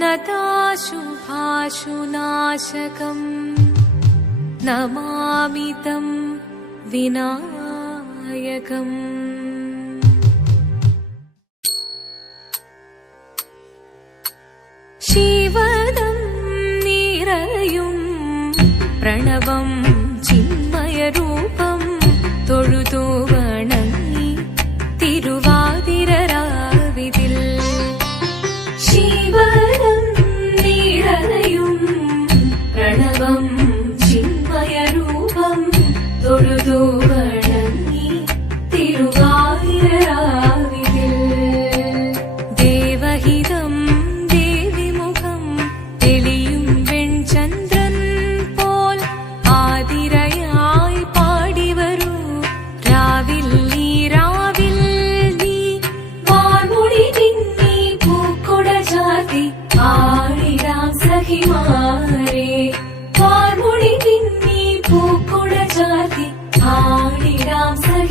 नताशुभाशुनाशकम् नमामि तं विनायकम् शिवदं निरयुं प्रणवं चिन्मयरूपं तोळुतोव corazón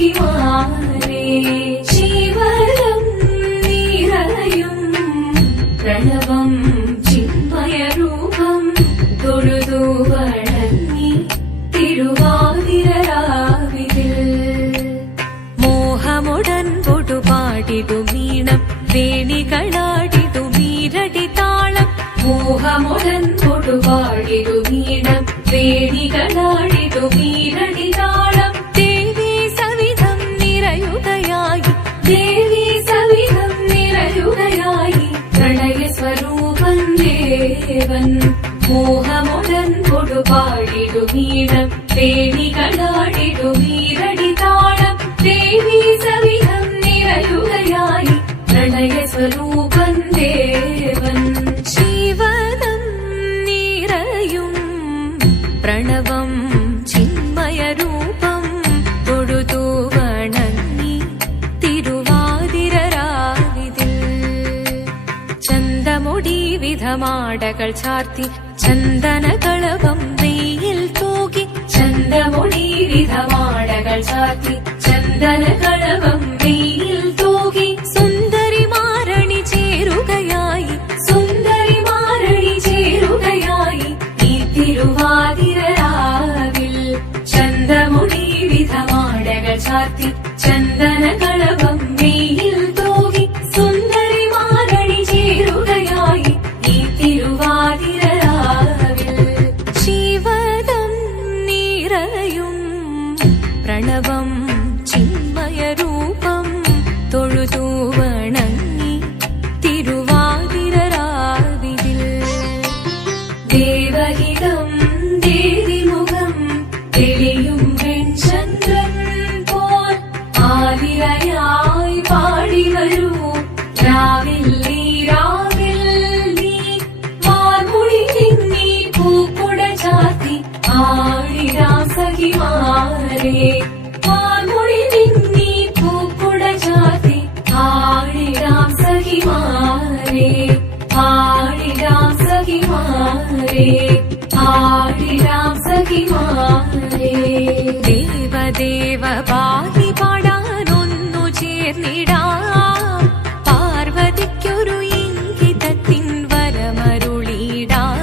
സഖിമാരെ ശിവരം നിറയും പ്രണവം ചിന്മയരൂപം തൊഴുതു വണങ്ങി തിരുവാതിരരാവിതിൽ മോഹമുടൻ പൊടുപാടിടുമീണം വേണികളാടിടുമീരടി താളം. മോഹമുടൻ പൊടുപാടിടുമീണം വേണികളാടിടുമീരടി താളം ദേവി സവിധം നിറയുകയായി. പ്രണയ സ്വരൂപൻ ദേവൻ. മോഹമുടൻ കൊടുപാടിടുമീണം വേണികളാടിടുമീരടി വിധമാടകൾ ചാർത്തി ചന്ദനകളവം വെയിൽ തൂകി ചന്തമുടി ചാർത്തി ചന്ദനകളവം വെയിൽ തൂകി സുന്ദരി മാരണി ചേരുകയായി സുന്ദരി മാരണി ചേരുകയായി ഈ തിരുവാതിരരാവിൽ ചന്തമുടി ചാർത്തി நிறையும் பிரணவம் சின்மய ரூபம் தொழுதூவணங்கி திருவாதிரராவிதில் தேவகிதம் സഖിമാരെ ആടിരാം സഖിമാരെ ദേവദേവ പാതി പാടാനൊന്നു ചേർന്നിടാം. പാർവതിക്കൊരു ഇംഗിതത്തിൻ വരമരുളിടാൻ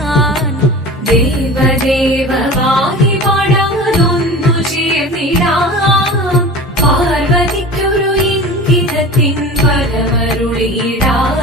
ദേവദേവ പാതി പാടാനൊന്നു ചേർന്നിടാം. പാർവതിക്കൊരു ഇംഗിതത്തിൻ വരമരുളിടാൻ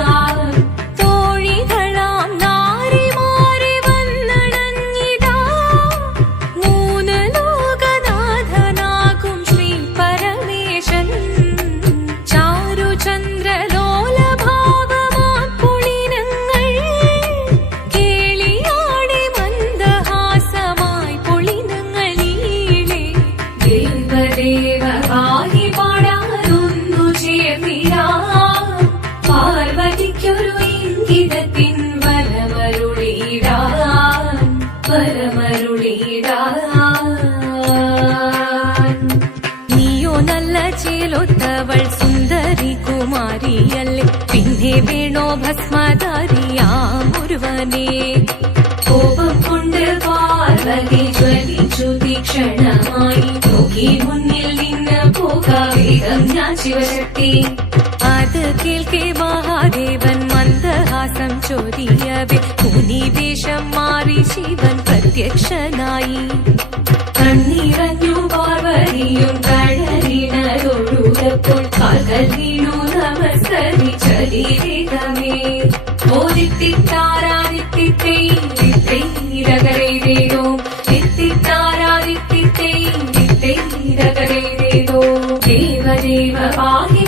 പാർവതിക്കൊരു ഇംഗിതത്തിൻ വരമരുളിയിടാൻ വരമരുളിയിടാൻ നീയോ നല്ല ചേലൊത്തവൾ സുന്ദരി കുമാരിയല്ലേ. പിന്നെ വേണോ ഭസ്മധാരിയാം ഒരുവനെ കോപം കൊണ്ട് പാർവതി ജ്വലിച്ചു തീക്ഷണമായി. നിന്ന് പോകാവേഗം ഞാൻ ശിവശക്തി അത് കേൾക്കെ മഹാദേവൻ മന്ദഹാസം ചൊരിയവേ മുനിവേഷം മാറി ശിവൻ പ്രത്യക്ഷനായി Deva Bahi.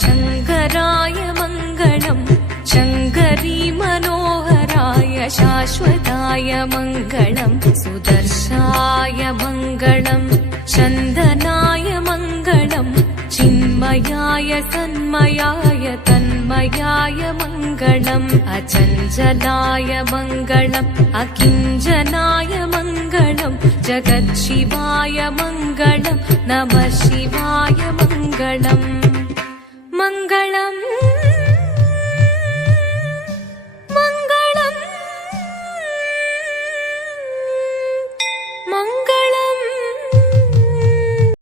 शङ्कराय मङ्गलम् शङ्करी मनोहराय शाश्वताय मङ्गलम् सुदर्शाय मङ्गलम् चन्दनाय मङ्गलम् चिन्मयाय तन्मयाय तन्मयाय मङ्गलम् अचञ्चलाय मङ्गलम् अकिजनाय मङ्गलम् जगत्शिवाय मङ्गलम् नमः शिवाय